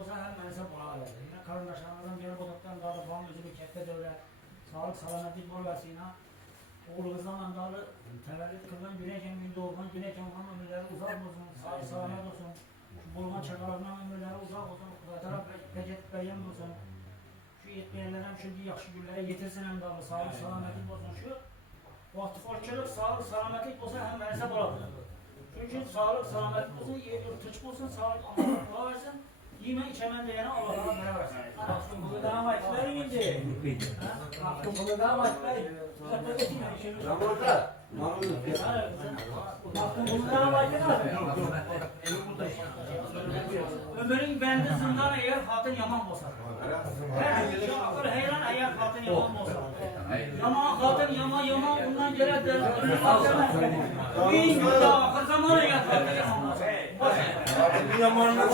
olsa hem mənəsə buna verdi. Yine karındaşlarımızdan gelip olduktan daha da bağım özü bir kette devlet, sağlık, salametlik bol versiyona, oğlumuzdan andalı, təvəllüd kılgan güneyken gün doğurgan, güneyken olan ömürleri uzak olsun, sağlık, salamet olsun. Şu bulgan çakalarından ömürleri uzak olsun, Kudaytara becet beyan olsun. Şu yetmeyenler hem şimdi yaxşı günlere yetirsin hem daha sağlık, salametlik olsun. Şu vakti hoşçılık, sağlık, salametlik olsa hem mənəsə bula. Çünkü sağlık, salametlik olsun, tırçık olsun, sağlık, Allah'a dua versin. Yeme içemen diyene Allah'a beraber versin. Hakkım bunu daha başlar mıydı? Hakkım bunu daha başlar. Ramazan. Hakkım bunu daha başlar. Ömrün bendi zindan eğer hatın yaman bozar. Şakır heyran eğer hatın yaman bozar. Yaman hatın yaman bundan gelen de ölüm hatırlar. Bin yılda akır zaman eğer hatın yaman bozar. Yamanlar